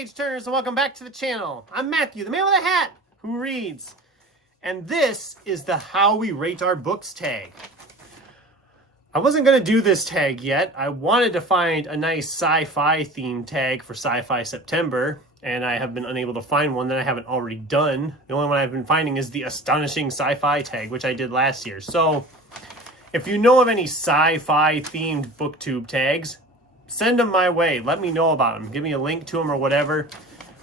page turners, and welcome back to the channel. I'm Matthew, the man with a hat who reads, and this is the How We Rate Our Books tag. I wasn't going to do this tag yet. I wanted to find a nice sci-fi themed tag for Sci-Fi September, and I have been unable to find one that I haven't already done. The only one I've been finding is the Astonishing Sci-Fi tag, which I did last year. So if you know of any sci-fi themed booktube tags, send them my way. Let me know about them. Give me a link to them or whatever.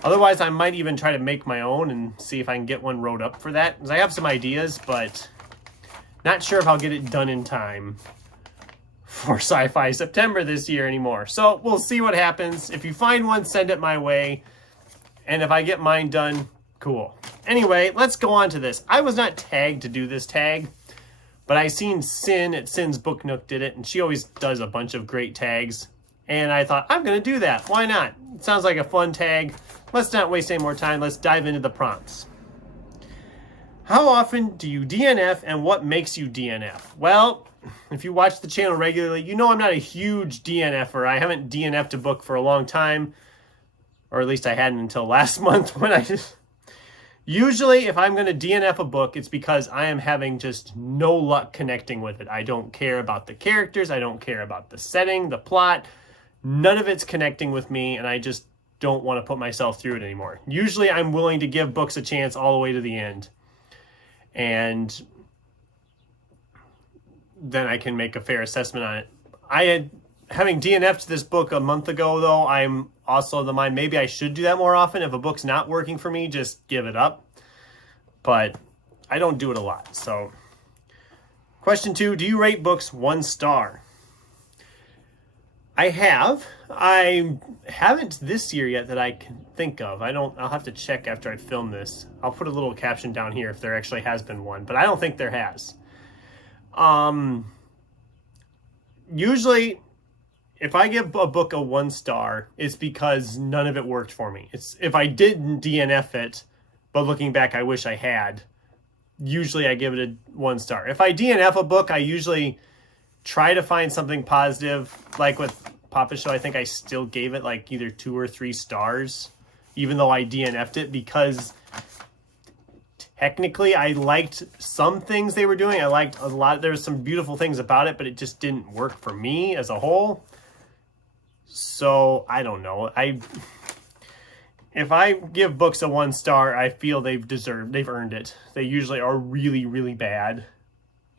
Otherwise, I might even try to make my own and see if I can get one wrote up for that. Because I have some ideas, but not sure if I'll get it done in time for Sci-Fi September this year anymore. So we'll see what happens. If you find one, send it my way. And if I get mine done, cool. Anyway, let's go on to this. I was not tagged to do this tag, but I seen Sin at Sin's Book Nook did it, and she always does a bunch of great tags. And I thought, I'm going to do that. Why not? It sounds like a fun tag. Let's not waste any more time. Let's dive into the prompts. How often do you DNF and what makes you DNF? Well, if you watch the channel regularly, you know I'm not a huge DNFer. I haven't DNF'd a book for a long time. Or at least I hadn't until last month when I just... Usually, if I'm going to DNF a book, it's because I am having just no luck connecting with it. I don't care about the characters. I don't care about the setting, the plot. None of it's connecting with me, and I just don't want to put myself through it anymore. Usually, I'm willing to give books a chance all the way to the end. And then I can make a fair assessment on it. Having DNF'd this book a month ago, though, I'm also of the mind maybe I should do that more often. If a book's not working for me, just give it up. But I don't do it a lot. So, question 2, do you rate books 1 star? I have. I haven't this year yet that I can think of. I'll have to check after I film this. I'll put a little caption down here if there actually has been one, but I don't think there has. Usually, if I give a book a 1 star, it's because none of it worked for me. It's if I didn't DNF it, but looking back, I wish I had. Usually, I give it a 1 star. If I DNF a book, I usually try to find something positive. Like with Papa Show, I think I still gave it like either 2 or 3 stars, even though I DNF'd it, because technically I liked some things they were doing. I liked a lot. There was some beautiful things about it, but it just didn't work for me as a whole. So I don't know. If I give books a 1 star, I feel they've earned it. They usually are really, really bad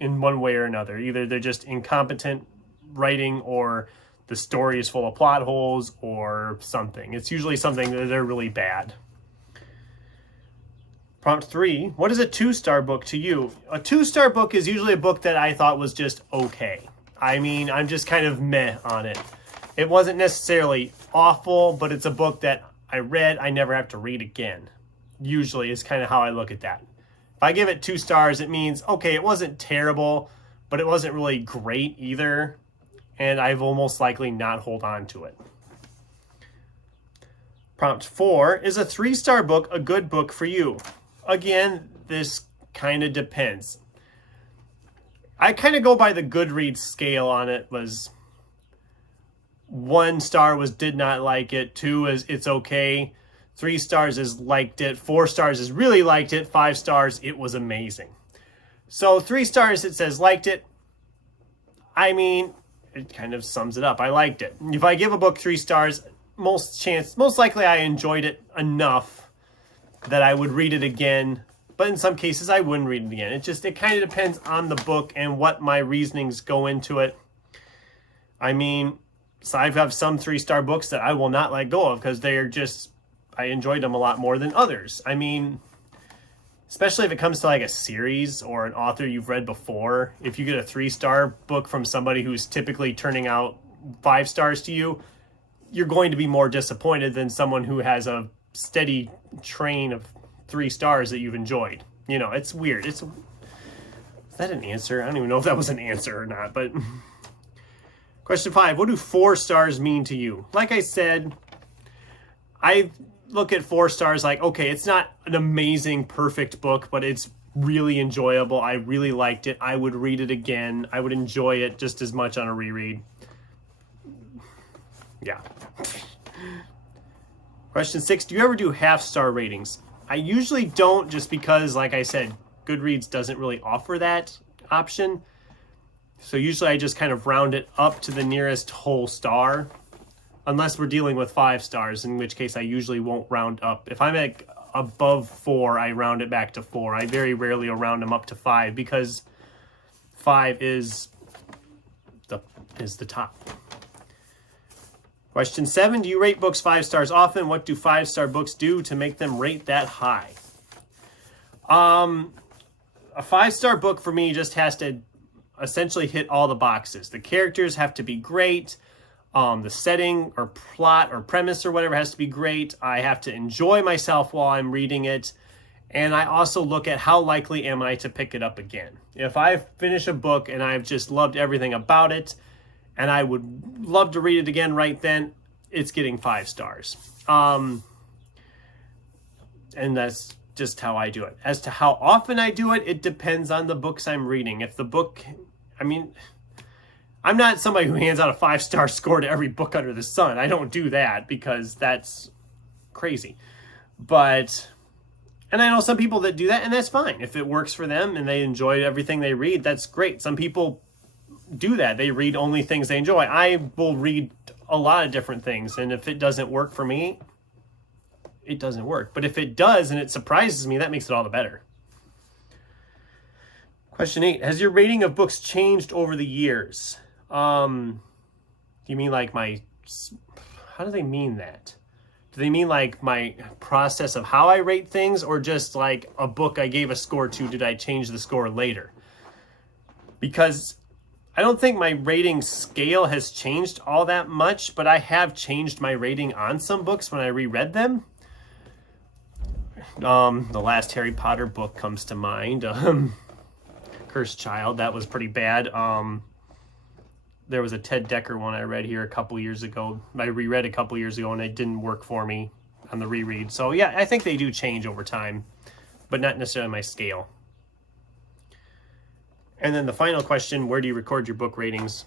in one way or another. Either they're just incompetent writing, or the story is full of plot holes, or something. It's usually something that they're really bad. Prompt 3, what is a 2-star book to you? A 2-star book is usually a book that I thought was just okay. I mean, I'm just kind of meh on it. It wasn't necessarily awful, but it's a book that I read, I never have to read again. Usually is kind of how I look at that. If I give it 2 stars, it means, okay, it wasn't terrible, but it wasn't really great either, and I will most likely not hold on to it. Prompt 4, is a 3-star book a good book for you? Again, this kind of depends. I kind of go by the Goodreads scale on it. Was 1 star was did not like it, 2 is it's okay, 3 stars is liked it, 4 stars is really liked it, 5 stars it was amazing. So 3 stars it says liked it. I mean, it kind of sums it up. I liked it. If I give a book 3 stars, most likely I enjoyed it enough that I would read it again, but in some cases I wouldn't read it again. It kind of depends on the book and what my reasonings go into it. I mean, so I have some 3-star books that I will not let go of because I enjoyed them a lot more than others. I mean, especially if it comes to like a series or an author you've read before. If you get a 3-star book from somebody who's typically turning out 5 stars to you, you're going to be more disappointed than someone who has a steady train of 3 stars that you've enjoyed. You know, it's weird. Is that an answer? I don't even know if that was an answer or not, but... Question 5, what do 4 stars mean to you? Like I said, I look at 4 stars like, okay, it's not an amazing, perfect book, but it's really enjoyable. I really liked it. I would read it again. I would enjoy it just as much on a reread. Yeah. Question 6, do you ever do half-star ratings? I usually don't, just because, like I said, Goodreads doesn't really offer that option. So usually I just kind of round it up to the nearest whole star, unless we're dealing with 5 stars, in which case I usually won't round up. If I'm at above 4, I round it back to 4. I very rarely will round them up to 5, because 5 is the top. Question 7, do you rate books 5 stars often? What do 5-star books do to make them rate that high? A 5-star book for me just has to essentially hit all the boxes. The characters have to be great. The setting or plot or premise or whatever has to be great. I have to enjoy myself while I'm reading it. And I also look at how likely am I to pick it up again. If I finish a book and I've just loved everything about it, and I would love to read it again right then, it's getting 5 stars. And that's just how I do it. As to how often I do it, it depends on the books I'm reading. If the book, I mean, I'm not somebody who hands out a 5-star score to every book under the sun. I don't do that, because that's crazy. But, and I know some people that do that, and that's fine. If it works for them and they enjoy everything they read, that's great. Some people do that. They read only things they enjoy. I will read a lot of different things, and if it doesn't work for me, it doesn't work. But if it does and it surprises me, that makes it all the better. Question 8, has your rating of books changed over the years? Do you mean like how do they mean that? Do they mean like my process of how I rate things, or just like a book I gave a score to, did I change the score later? Because I don't think my rating scale has changed all that much, but I have changed my rating on some books when I reread them. The last Harry Potter book comes to mind. Cursed Child, that was pretty bad. There was a Ted Dekker one I read here a couple years ago. I reread a couple years ago, and it didn't work for me on the reread. So yeah, I think they do change over time, but not necessarily my scale. And then the final question, where do you record your book ratings?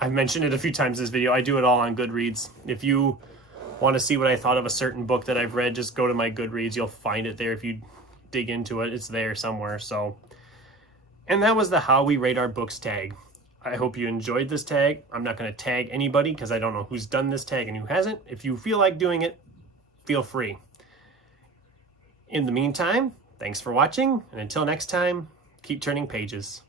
I've mentioned it a few times in this video. I do it all on Goodreads. If you want to see what I thought of a certain book that I've read, just go to my Goodreads. You'll find it there. If you dig into it, it's there somewhere. So, and that was the How We Rate Our Books tag. I hope you enjoyed this tag. I'm not going to tag anybody because I don't know who's done this tag and who hasn't. If you feel like doing it, feel free. In the meantime, thanks for watching, and until next time, keep turning pages.